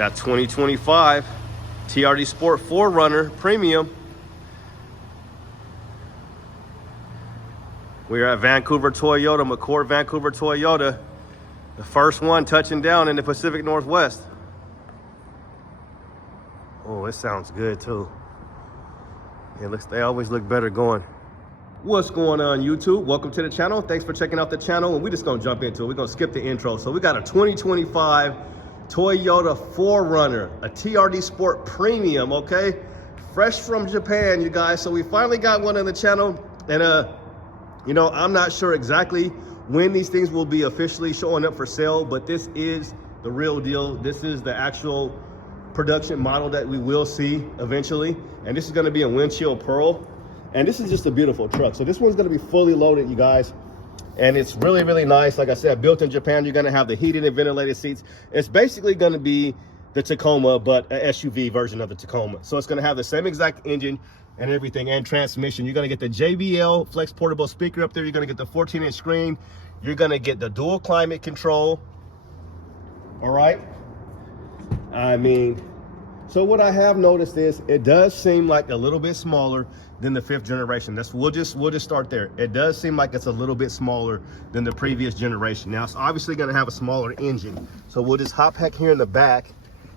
that 2025 TRD Sport 4Runner Premium. We are at Vancouver Toyota, McCord Vancouver Toyota. The first one touching down in the Pacific Northwest. Oh, it sounds good too. They always look better going. What's going on, YouTube? Welcome to the channel. Thanks for checking out the channel, and we're just gonna jump into it. We're gonna skip the intro. So we got a 2025 Toyota 4Runner, a TRD Sport Premium, okay? Fresh from Japan, you guys. So we finally got one on the channel, and you know, I'm not sure exactly when these things will be officially showing up for sale, but this is the real deal. This is the actual production model that we will see eventually, and this is going to be a windshield pearl, and this is just a beautiful truck. So this one's going to be fully loaded, you guys, and it's really, really nice. Like I said, built in Japan. You're going to have the heated and ventilated seats. It's basically going to be the Tacoma, but an SUV version of the Tacoma. So it's going to have the same exact engine and everything, and transmission. You're going to get the JBL Flex portable speaker up there. You're going to get the 14-inch screen. You're going to get the dual climate control. All right. I mean, so what I have noticed is it does seem like a little bit smaller than the 5th generation. We'll just start there. It does seem like it's a little bit smaller than the previous generation. Now it's obviously going to have a smaller engine. So we'll just hop back here in the back.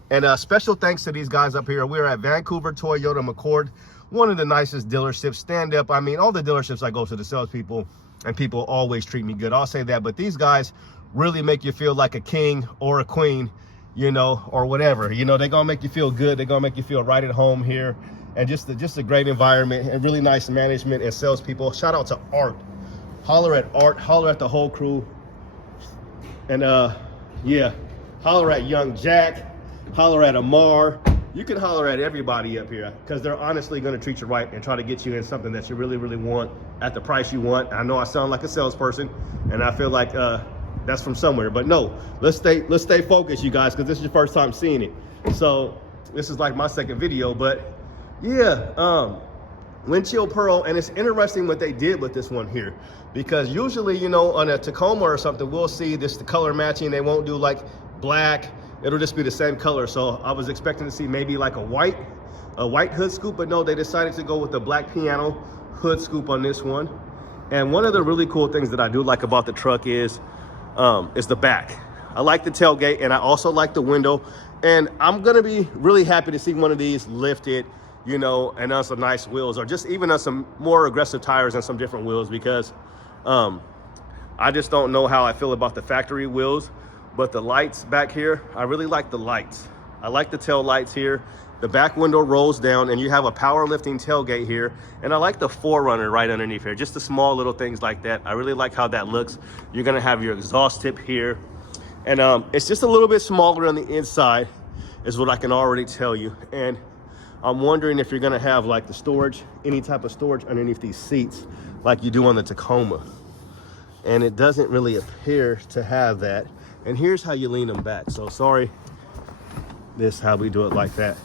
And special thanks to these guys up here. We're at Vancouver Toyota McCord, one of the nicest dealerships. Stand up. I mean, all the dealerships I go to, the salespeople and people always treat me good. I'll say that, but these guys really make you feel like a king or a queen, you know, or whatever. You know, they're gonna make you feel good. They're gonna make you feel right at home here, and just a great environment and really nice management and salespeople. Shout out to Art. Holler at Art. Holler at the whole crew. And yeah, holler at Young Jack. Holler at Amar. You can holler at everybody up here because they're honestly going to treat you right and try to get you in something that you really, really want at the price you want. I know I sound like a salesperson, and I feel like that's from somewhere, but no, let's stay focused, you guys, because this is your first time seeing it. So this is like my second video, but yeah, windshield pearl. And it's interesting what they did with this one here, because usually, you know, on a Tacoma or something, we'll see this, the color matching. They won't do like black. It'll just be the same color. So I was expecting to see maybe like a white hood scoop, but no, they decided to go with the black piano hood scoop on this one. And one of the really cool things that I do like about the truck is the back. I like the tailgate, and I also like the window. And I'm gonna be really happy to see one of these lifted, you know, and on some nice wheels, or just even on some more aggressive tires and some different wheels, because I just don't know how I feel about the factory wheels. But the lights back here, I really like the lights. I like the tail lights here. The back window rolls down, and you have a power lifting tailgate here. And I like the 4Runner right underneath here. Just the small little things like that. I really like how that looks. You're gonna have your exhaust tip here. And it's just a little bit smaller on the inside is what I can already tell you. And I'm wondering if you're gonna have like the storage, any type of storage underneath these seats like you do on the Tacoma. And it doesn't really appear to have that. And here's how you lean them back. So sorry, this is how we do it like that.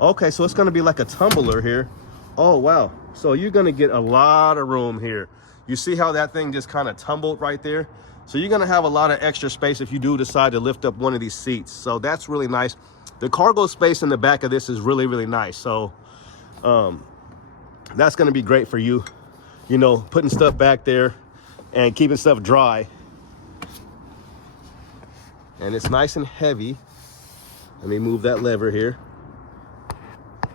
Okay, so it's gonna be like a tumbler here. Oh, wow. So you're gonna get a lot of room here. You see how that thing just kind of tumbled right there? So you're gonna have a lot of extra space if you do decide to lift up one of these seats. So that's really nice. The cargo space in the back of this is really, really nice. So that's gonna be great for you, you know, putting stuff back there and keeping stuff dry. And it's nice and heavy. Let me move that lever here.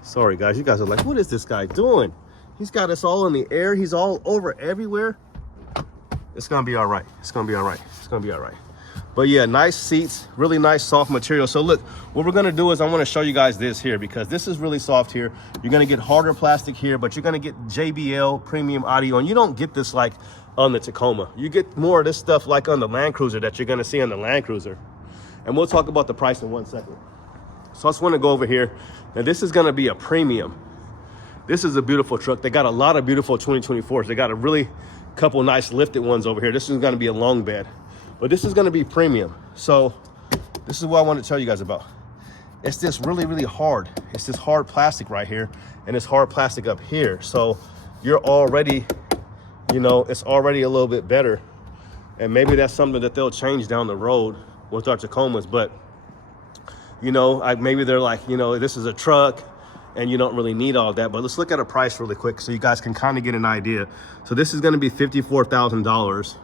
Sorry guys, you guys are like, what is this guy doing? He's got us all in the air. He's all over everywhere. It's gonna be all right. It's gonna be all right. It's gonna be all right. But yeah, nice seats, really nice soft material. So look, what we're gonna do is I wanna show you guys this here, because this is really soft here. You're gonna get harder plastic here, but you're gonna get JBL premium audio, and you don't get this like on the Tacoma. You get more of this stuff like on the Land Cruiser that you're gonna see on the Land Cruiser. And we'll talk about the price in 1 second. So I just want to go over here. Now this is going to be a premium. This is a beautiful truck. They got a lot of beautiful 2024s. They got a really couple nice lifted ones over here. This is going to be a long bed, but this is going to be premium. So this is what I want to tell you guys about. It's this really, really hard. It's this hard plastic right here, and it's hard plastic up here. So you're already, you know, it's already a little bit better. And maybe that's something that they'll change down the road with our Tacomas. But You know, maybe they're like, you know, this is a truck and you don't really need all of that. But let's look at a price really quick so you guys can kind of get an idea. So this is going to be $54,000.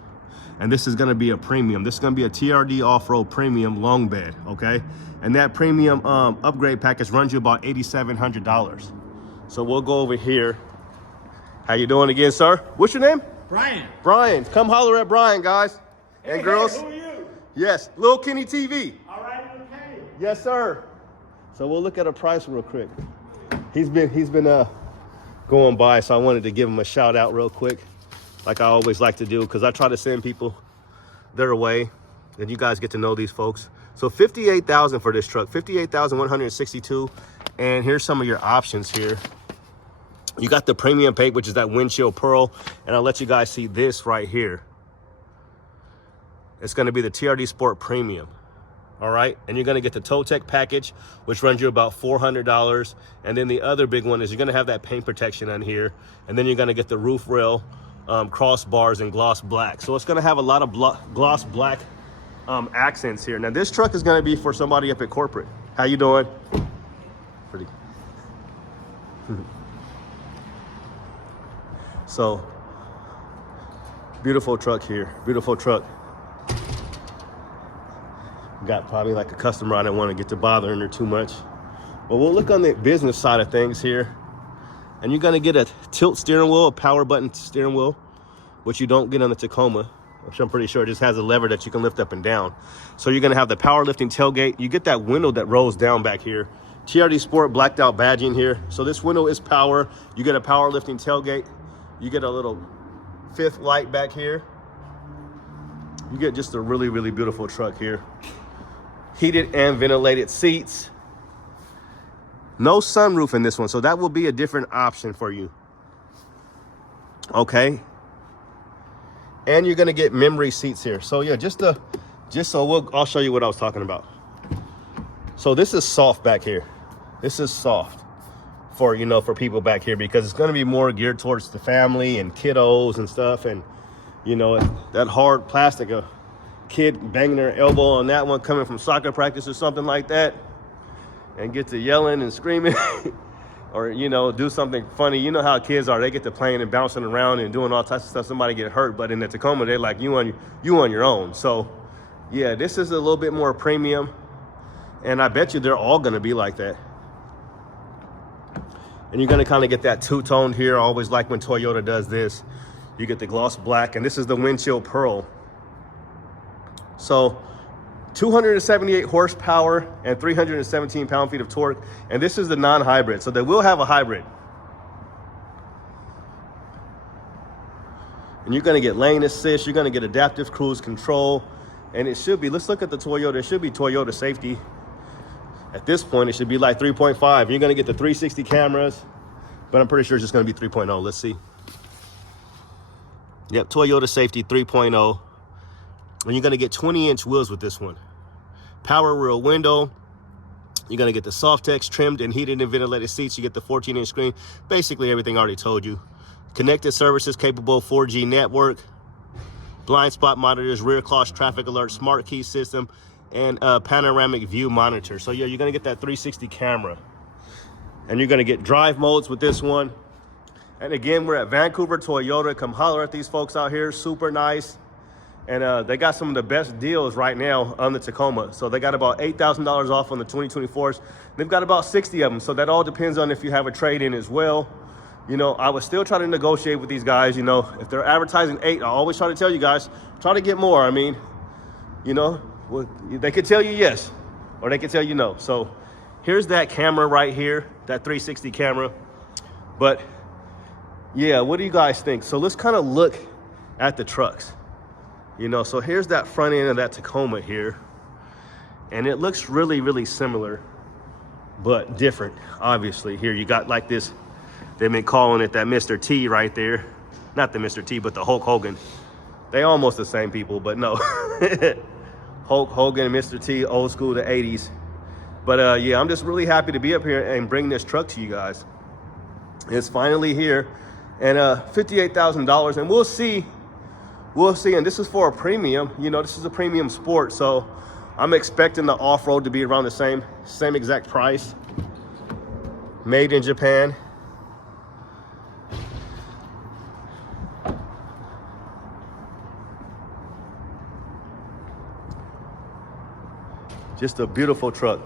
And this is going to be a premium. This is going to be a TRD off-road premium long bed, okay? And that premium upgrade package runs you about $8,700. So we'll go over here. How you doing again, sir? What's your name? Brian. Brian. Come holler at Brian, guys. Hey, and girls. Hey, who are you? Yes, Lil Kenny TV. All right, okay. Yes, sir. So we'll look at a price real quick. He's been going by, so I wanted to give him a shout out real quick, like I always like to do, because I try to send people their way, and you guys get to know these folks. So $58,000 for this truck, $58,162, and here's some of your options here. You got the premium paint, which is that windshield pearl, and I'll let you guys see this right here. It's going to be the TRD Sport Premium. All right, and you're going to get the tow tech package, which runs you about $400. And then the other big one is you're going to have that paint protection on here, and then you're going to get the roof rail crossbars in gloss black. So it's going to have a lot of gloss black accents here. Now this truck is going to be for somebody up at corporate. How you doing? Pretty. So beautiful truck here, beautiful truck. Got probably like a customer I didn't want to get to bothering her too much. But we'll look on the business side of things here. And you're going to get a tilt steering wheel, a power button steering wheel, which you don't get on the Tacoma, which I'm pretty sure it just has a lever that you can lift up and down. So you're going to have the power lifting tailgate. You get that window that rolls down back here. TRD Sport blacked out badging here. So this window is power. You get a power lifting tailgate. You get a little fifth light back here. You get just a really, really beautiful truck here. Heated and ventilated seats. No sunroof in this one, so that will be a different option for you. Okay. And you're gonna get memory seats here. So yeah, I'll show you what I was talking about. So this is soft back here. This is soft for, you know, for people back here, because it's gonna be more geared towards the family and kiddos and stuff. And you know, that hard plastic, kid banging their elbow on that one coming from soccer practice or something like that and get to yelling and screaming or, you know, do something funny. You know how kids are. They get to playing and bouncing around and doing all types of stuff. Somebody get hurt, but in the Tacoma, they're like, you on your own. So yeah, this is a little bit more premium, and I bet you they're all going to be like that. And you're going to kind of get that two-toned here. I always like when Toyota does this. You get the gloss black, and this is the windshield pearl. So 278 horsepower and 317 pound-feet of torque. And this is the non-hybrid. So they will have a hybrid. And you're going to get lane assist. You're going to get adaptive cruise control. And it should be, let's look at the Toyota. It should be Toyota safety. At this point, it should be like 3.5. You're going to get the 360 cameras. But I'm pretty sure it's just going to be 3.0. Let's see. Yep, Toyota safety 3.0. And you're going to get 20-inch wheels with this one. Power rear window. You're going to get the Softex trimmed and heated and ventilated seats. You get the 14-inch screen. Basically everything I already told you. Connected services, capable 4G network. Blind spot monitors, rear cross traffic alert, smart key system, and panoramic view monitor. So yeah, you're going to get that 360 camera. And you're going to get drive modes with this one. And again, we're at Vancouver Toyota. Come holler at these folks out here. Super nice. And they got some of the best deals right now on the Tacoma. So they got about $8,000 off on the 2024s. They've got about 60 of them. So that all depends on if you have a trade-in as well. You know, I was still trying to negotiate with these guys. You know, if they're advertising 8, I always try to tell you guys, try to get more. I mean, you know, well, they could tell you yes, or they could tell you no. So here's that camera right here, that 360 camera. But yeah, what do you guys think? So let's kind of look at the trucks. You know, so here's that front end of that Tacoma here. And it looks really, really similar, but different, obviously. Here you got like this, they've been calling it that Mr. T right there. Not the Mr. T, but the Hulk Hogan. They almost the same people, but no. Hulk Hogan, Mr. T, old school, the 80s. But yeah, I'm just really happy to be up here and bring this truck to you guys. It's finally here. And $58,000, and we'll see. And this is for a premium. You know, this is a premium sport, so I'm expecting the off-road to be around the same exact price. Made in Japan. Just a beautiful truck.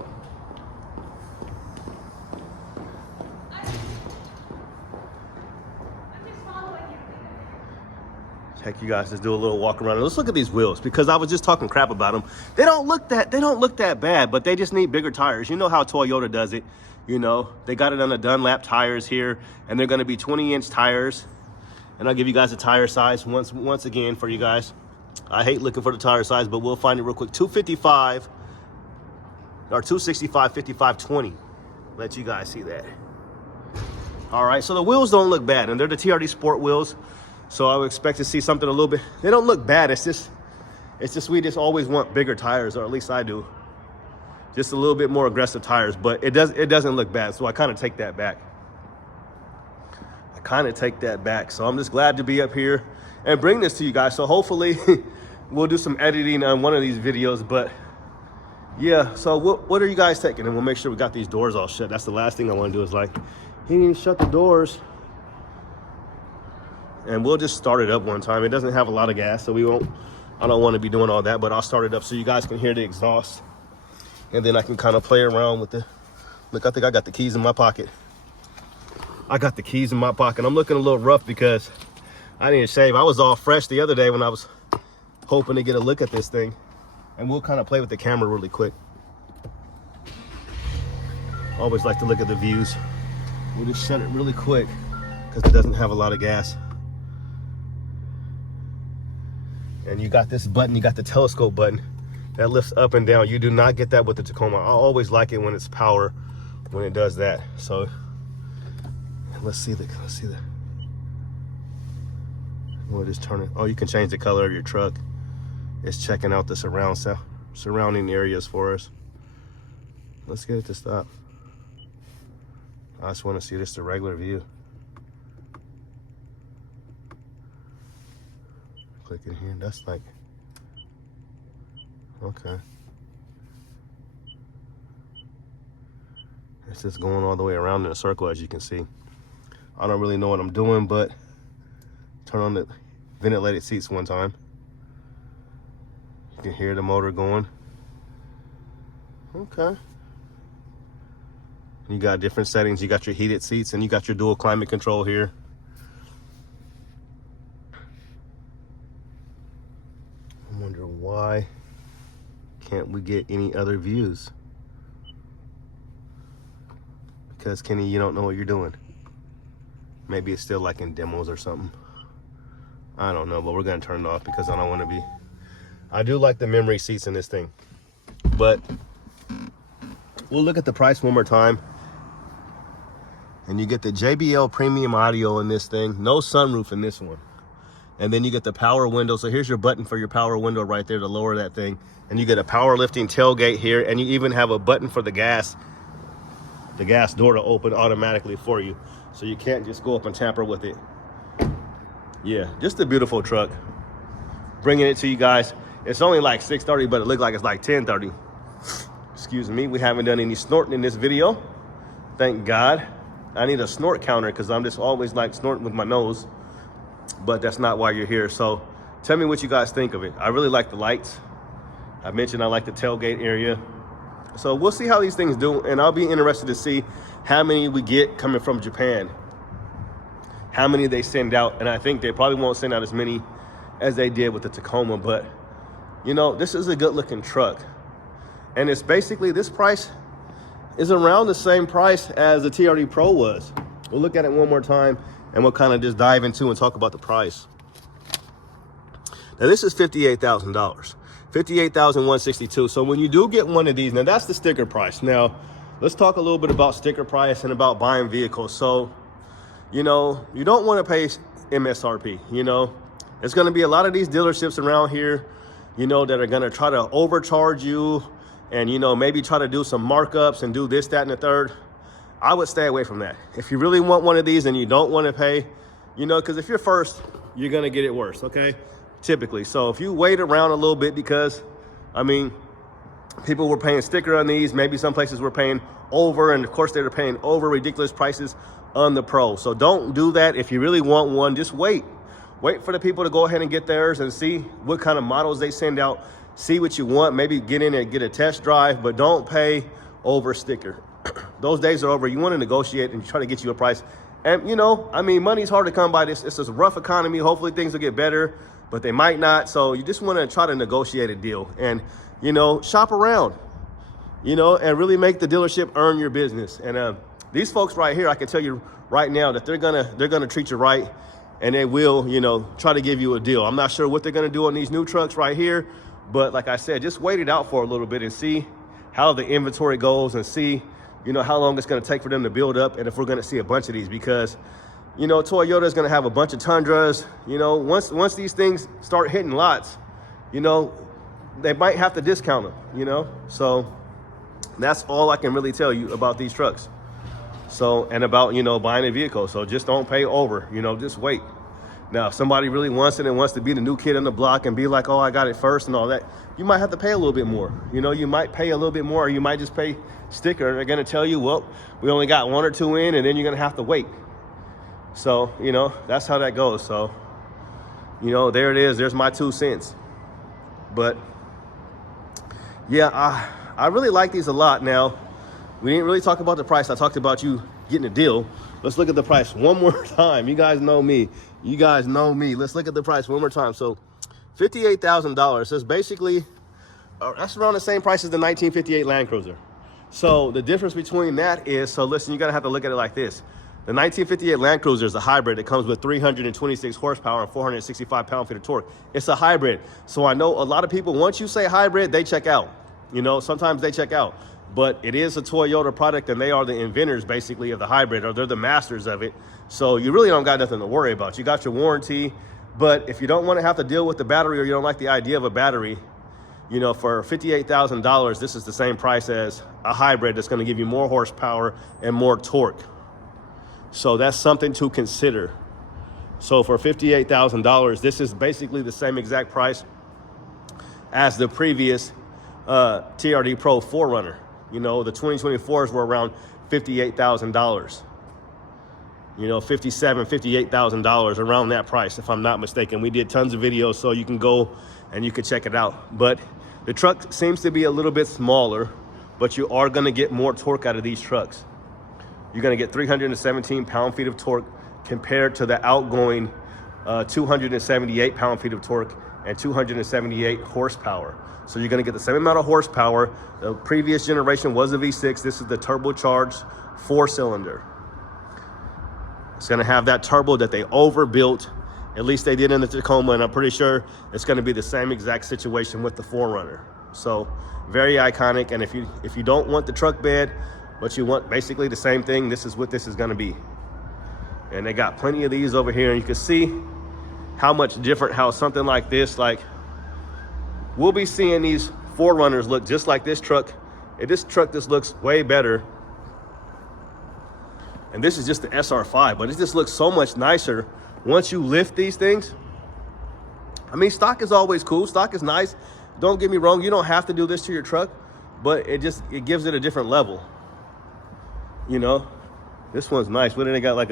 Heck, you guys, just do a little walk around. Let's look at these wheels, because I was just talking crap about them. They don't look that bad, but they just need bigger tires. You know how Toyota does it. You know, they got it on the Dunlap tires here, and they're going to be 20-inch tires. And I'll give you guys a tire size once again for you guys. I hate looking for the tire size, but we'll find it real quick. 255 or 265, 55, 20. Let you guys see that. All right, so the wheels don't look bad, and they're the TRD Sport wheels. So I would expect to see something a little bit, they don't look bad. It's just we just always want bigger tires, or at least I do. Just a little bit more aggressive tires, but it doesn't look bad. So I kind of take that back. So I'm just glad to be up here and bring this to you guys. So hopefully we'll do some editing on one of these videos, but yeah. So what are you guys taking? And we'll make sure we got these doors all shut. That's the last thing I want to do is like, he didn't even shut the doors. And we'll just start it up one time. It doesn't have a lot of gas, so I don't want to be doing all that, but I'll start it up so you guys can hear the exhaust. And then I can kind of play around with the, look, I think I got the keys in my pocket. I'm looking a little rough because I didn't shave. I was all fresh the other day when I was hoping to get a look at this thing. And we'll kind of play with the camera really quick. Always like to look at the views. We'll just shut it really quick because it doesn't have a lot of gas. And you got this button, you got the telescope button that lifts up and down. You do not get that with the Tacoma. I always like it when it's power, when it does that. So let's see the. We'll just turn it. Oh, you can change the color of your truck. It's checking out the surrounding areas for us. Let's get it to stop. I just want to see just a regular view. Click in here, that's like, okay. It's just going all the way around in a circle, as you can see. I don't really know what I'm doing, but turn on the ventilated seats one time. You can hear the motor going. Okay. You got different settings. You got your heated seats and you got your dual climate control here. I wonder why can't we get any other views? Because Kenny, you don't know what you're doing. Maybe it's still like in demos or something. I don't know, but we're gonna turn it off because I don't want to be. I do like the memory seats in this thing, but we'll look at the price one more time. And you get the JBL premium audio in this thing. No sunroof in this one. And then you get the power window. So here's your button for your power window right there to lower that thing. And you get a power lifting tailgate here. And you even have a button for the gas door to open automatically for you. So you can't just go up and tamper with it. Yeah, just a beautiful truck. Bringing it to you guys. It's only like 6:30, but it looks like it's like 10:30. Excuse me, we haven't done any snorting in this video. Thank God. I need a snort counter because I'm just always like snorting with my nose, but that's not why you're here. So tell me what you guys think of it. I really like the lights. I mentioned I like the tailgate area. So we'll see how these things do, and I'll be interested to see how many we get coming from Japan, how many they send out. And I think they probably won't send out as many as they did with the Tacoma, but you know, this is a good looking truck. And it's basically, this price is around the same price as the TRD Pro was. We'll look at it one more time and we'll kind of just dive into and talk about the price. Now this is $58,000, $58,162. So when you do get one of these, now that's the sticker price. Now let's talk a little bit about sticker price and about buying vehicles. So, you know, you don't want to pay MSRP, you know. There's going to be a lot of these dealerships around here, you know, that are going to try to overcharge you and, you know, maybe try to do some markups and do this, that, and the third. I would stay away from that. If you really want one of these and you don't want to pay, you know, because if you're first, you're going to get it worse, okay? Typically. So if you wait around a little bit, because, I mean, People were paying sticker on these. Maybe some places were paying over, and of course they were paying over ridiculous prices on the Pro. So don't do that. If you really want one, just wait for the people to go ahead and get theirs and see what kind of models they send out. See what you want, maybe get in and get a test drive, but don't pay over sticker. Those days are over. You want to negotiate and try to get you a price. And you know, I mean, money's hard to come by. It's a rough economy. Hopefully things will get better, but they might not. So you just want to try to negotiate a deal and, you know, shop around, you know, and really make the dealership earn your business. And these folks right here, I can tell you right now that they're gonna treat you right, and they will, you know, try to give you a deal. I'm not sure what they're gonna do on these new trucks right here, but like I said, just wait it out for a little bit and see how the inventory goes, and see, you know, how long it's gonna take for them to build up, and if we're gonna see a bunch of these, because, you know, Toyota is gonna have a bunch of Tundras. You know, once these things start hitting lots, you know, they might have to discount them, you know? So that's all I can really tell you about these trucks. So, and about, you know, buying a vehicle. So just don't pay over, you know, just wait. Now, if somebody really wants it and wants to be the new kid on the block and be like, oh, I got it first and all that, you might have to pay a little bit more. You know, you might pay a little bit more, or you might just pay sticker. They're gonna tell you, well, we only got 1 or 2 in, and then you're gonna have to wait. So, you know, that's how that goes. So, you know, there it is. There's my 2 cents. But yeah, I really like these a lot. Now, we didn't really talk about the price. I talked about you getting a deal. Let's look at the price one more time. You guys know me. You guys know me. Let's look at the price one more time. So $58,000. So it's basically, that's around the same price as the 1958 Land Cruiser. So the difference between that is, so listen, you're gonna have to look at it like this. The 1958 Land Cruiser is a hybrid. It comes with 326 horsepower and 465 pound-feet of torque. It's a hybrid. So I know a lot of people, once you say hybrid, they check out. You know, sometimes they check out. But it is a Toyota product, and they are the inventors, basically, of the hybrid, or they're the masters of it. So you really don't got nothing to worry about. You got your warranty, but if you don't want to have to deal with the battery, or you don't like the idea of a battery, you know, for $58,000, this is the same price as a hybrid that's going to give you more horsepower and more torque. So that's something to consider. So for $58,000, this is basically the same exact price as the previous TRD Pro 4Runner. You know, the 2024s were around $58,000. You know, $57,000, $58,000, around that price, if I'm not mistaken. We did tons of videos, so you can go and you can check it out. But the truck seems to be a little bit smaller, but you are going to get more torque out of these trucks. You're going to get 317 pound-feet of torque compared to the outgoing 278 pound-feet of torque and 278 horsepower. So you're going to get the same amount of horsepower. The previous generation was a V6. This is the turbocharged 4-cylinder. It's going to have that turbo that they overbuilt. At least they did in the Tacoma, and I'm pretty sure it's going to be the same exact situation with the 4Runner. So very iconic. And if you don't want the truck bed, but you want basically the same thing, this is what this is going to be. And they got plenty of these over here, and you can see how much different, how something like this, like, we'll be seeing these 4Runners look just like this truck. And this truck just looks way better. And this is just the SR5, but it just looks so much nicer once you lift these things. I mean, stock is always cool. Stock is nice. Don't get me wrong. You don't have to do this to your truck, but it gives it a different level. You know, this one's nice. What do they got? Like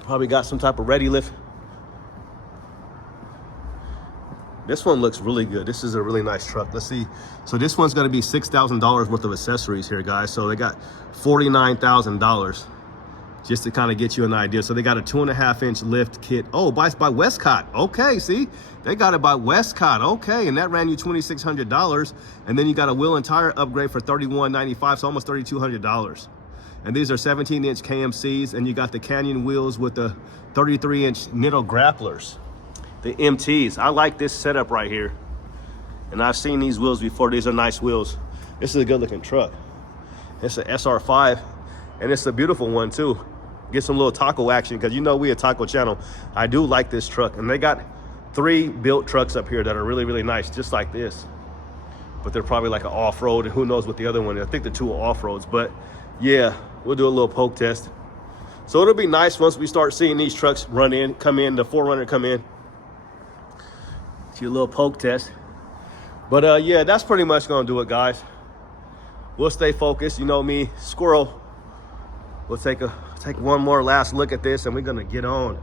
probably got some type of ready lift. This one looks really good. This is a really nice truck. Let's see. So this one's going to be $6,000 worth of accessories here, guys. So they got $49,000 just to kind of get you an idea. So they got a 2.5-inch lift kit. Oh, by Westcott. Okay, see? They got it by Westcott. Okay, and that ran you $2,600. And then you got a wheel and tire upgrade for $3,195, so almost $3,200. And these are 17-inch KMCs, and you got the Canyon wheels with the 33-inch Nitto grapplers. The MTs. I like this setup right here. And I've seen these wheels before. These are nice wheels. This is a good looking truck. It's an SR5, and it's a beautiful one too. Get some little taco action, because you know we a taco channel. I do like this truck. And they got 3 built trucks up here that are really, really nice, just like this. But they're probably like an off-road, and who knows what the other one is. I think the 2 are off-roads, but yeah, we'll do a little poke test. So it'll be nice once we start seeing these trucks come in, the 4Runner come in. Do a little poke test. But yeah, that's pretty much gonna do it, guys. We'll stay focused. You know me, squirrel. We'll take one more last look at this, and we're gonna get on.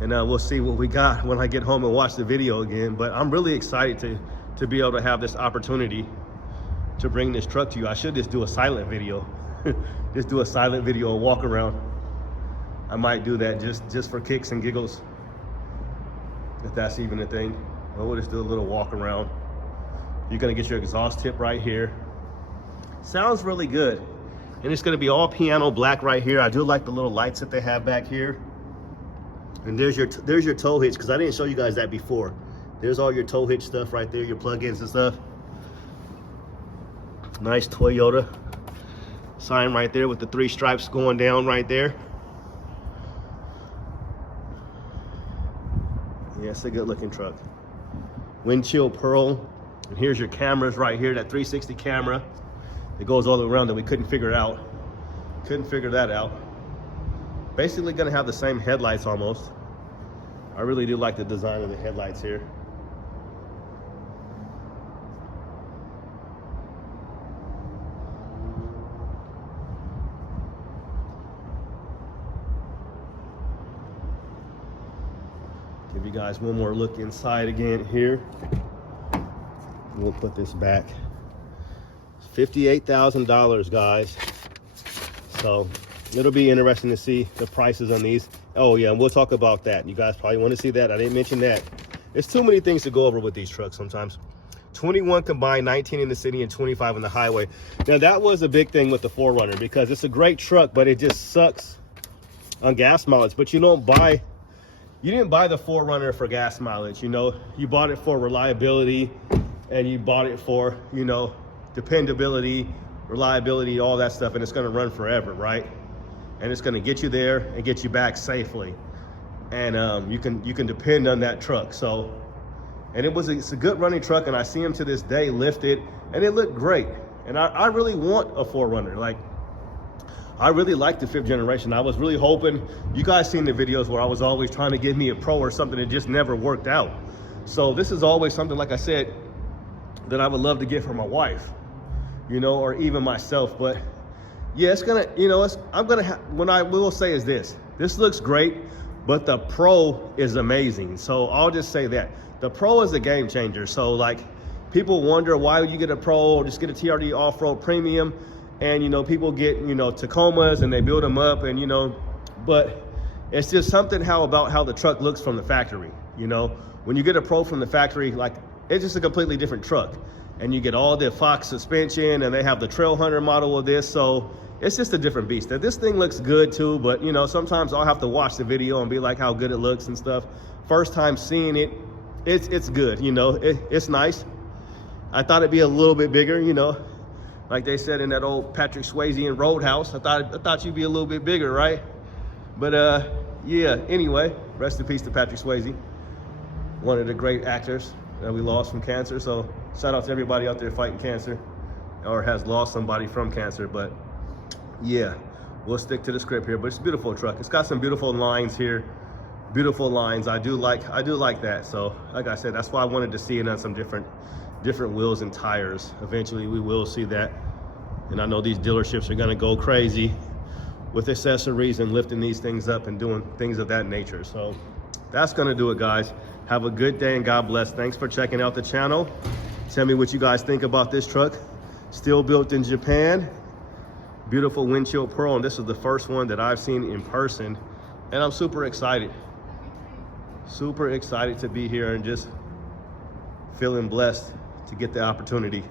And we'll see what we got when I get home and watch the video again. But I'm really excited to be able to have this opportunity to bring this truck to you. I should just do a silent video. Just do a silent video, a walk around. I might do that just for kicks and giggles, if that's even a thing. But we'll just do a little walk around. You're gonna get your exhaust tip right here. Sounds really good. And it's gonna be all piano black right here. I do like the little lights that they have back here. And there's your tow hitch, because I didn't show you guys that before. There's all your tow hitch stuff right there, your plug-ins and stuff. Nice Toyota sign right there with the 3 stripes going down right there. Yeah, it's a good looking truck. Windshield pearl. And here's your cameras right here, that 360 camera. It goes all the way around that we couldn't figure out. Couldn't figure that out. Basically gonna have the same headlights almost. I really do like the design of the headlights here. Give you guys one more look inside again here. We'll put this back. $58,000, guys. So it'll be interesting to see the prices on these. Oh yeah, and we'll talk about that. You guys probably want to see that. I didn't mention that. There's too many things to go over with these trucks sometimes. 21 combined, 19 in the city, and 25 on the highway. Now that was a big thing with the 4Runner, because it's a great truck, but it just sucks on gas mileage. But you didn't buy the 4Runner for gas mileage. You know, you bought it for reliability, and you bought it for, you know, dependability, reliability, all that stuff, and it's going to run forever, right? And it's going to get you there and get you back safely, and you can depend on that truck. So, and it's a good running truck, and I see him to this day lifted, and it looked great. And I really want a 4Runner. Like, I really like the 5th generation. I was really hoping, you guys seen the videos where I was always trying to get me a Pro or something, it just never worked out. So this is always something, like I said, that I would love to get for my wife, you know, or even myself. But yeah, it's gonna, you know, what I will say is this looks great, but the Pro is amazing. So I'll just say that the Pro is a game changer. So like, people wonder, why would you get a Pro or just get a TRD off-road premium? And you know, people get, you know, Tacomas and they build them up, and you know, but it's just something about how the truck looks from the factory. You know, when you get a Pro from the factory, like, it's just a completely different truck. And you get all the Fox suspension, and they have the Trail Hunter model of this. So it's just a different beast. That this thing looks good too, but you know, sometimes I'll have to watch the video and be like how good it looks and stuff. First time seeing it, it's good, you know, it's nice. I thought it'd be a little bit bigger, you know, like they said in that old Patrick Swayze in Roadhouse. I thought you'd be a little bit bigger, right? But yeah, anyway, rest in peace to Patrick Swayze, one of the great actors that we lost from cancer. So shout out to everybody out there fighting cancer or has lost somebody from cancer. But yeah, we'll stick to the script here. But it's a beautiful truck. It's got some beautiful lines here, beautiful lines. I do like that. So like I said, that's why I wanted to see it on some different wheels and tires. Eventually we will see that, and I know these dealerships are going to go crazy with accessories and lifting these things up and doing things of that nature. So that's going to do it, guys. Have a good day and God bless. Thanks for checking out the channel. Tell me what you guys think about this truck. Still built in Japan. Beautiful windshield pearl, and this is the first one that I've seen in person, and I'm super excited to be here and just feeling blessed to get the opportunity.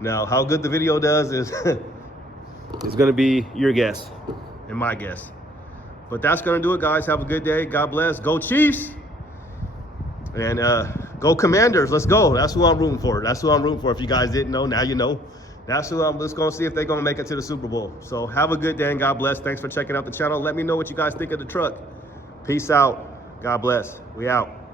Now, how good the video does is it's going to be your guess and my guess. But that's going to do it, guys. Have a good day. God bless. Go Chiefs. And go Commanders. Let's go. That's who I'm rooting for. That's who I'm rooting for. If you guys didn't know, now you know. That's who I'm just going to see if they're going to make it to the Super Bowl. So have a good day and God bless. Thanks for checking out the channel. Let me know what you guys think of the truck. Peace out. God bless. We out.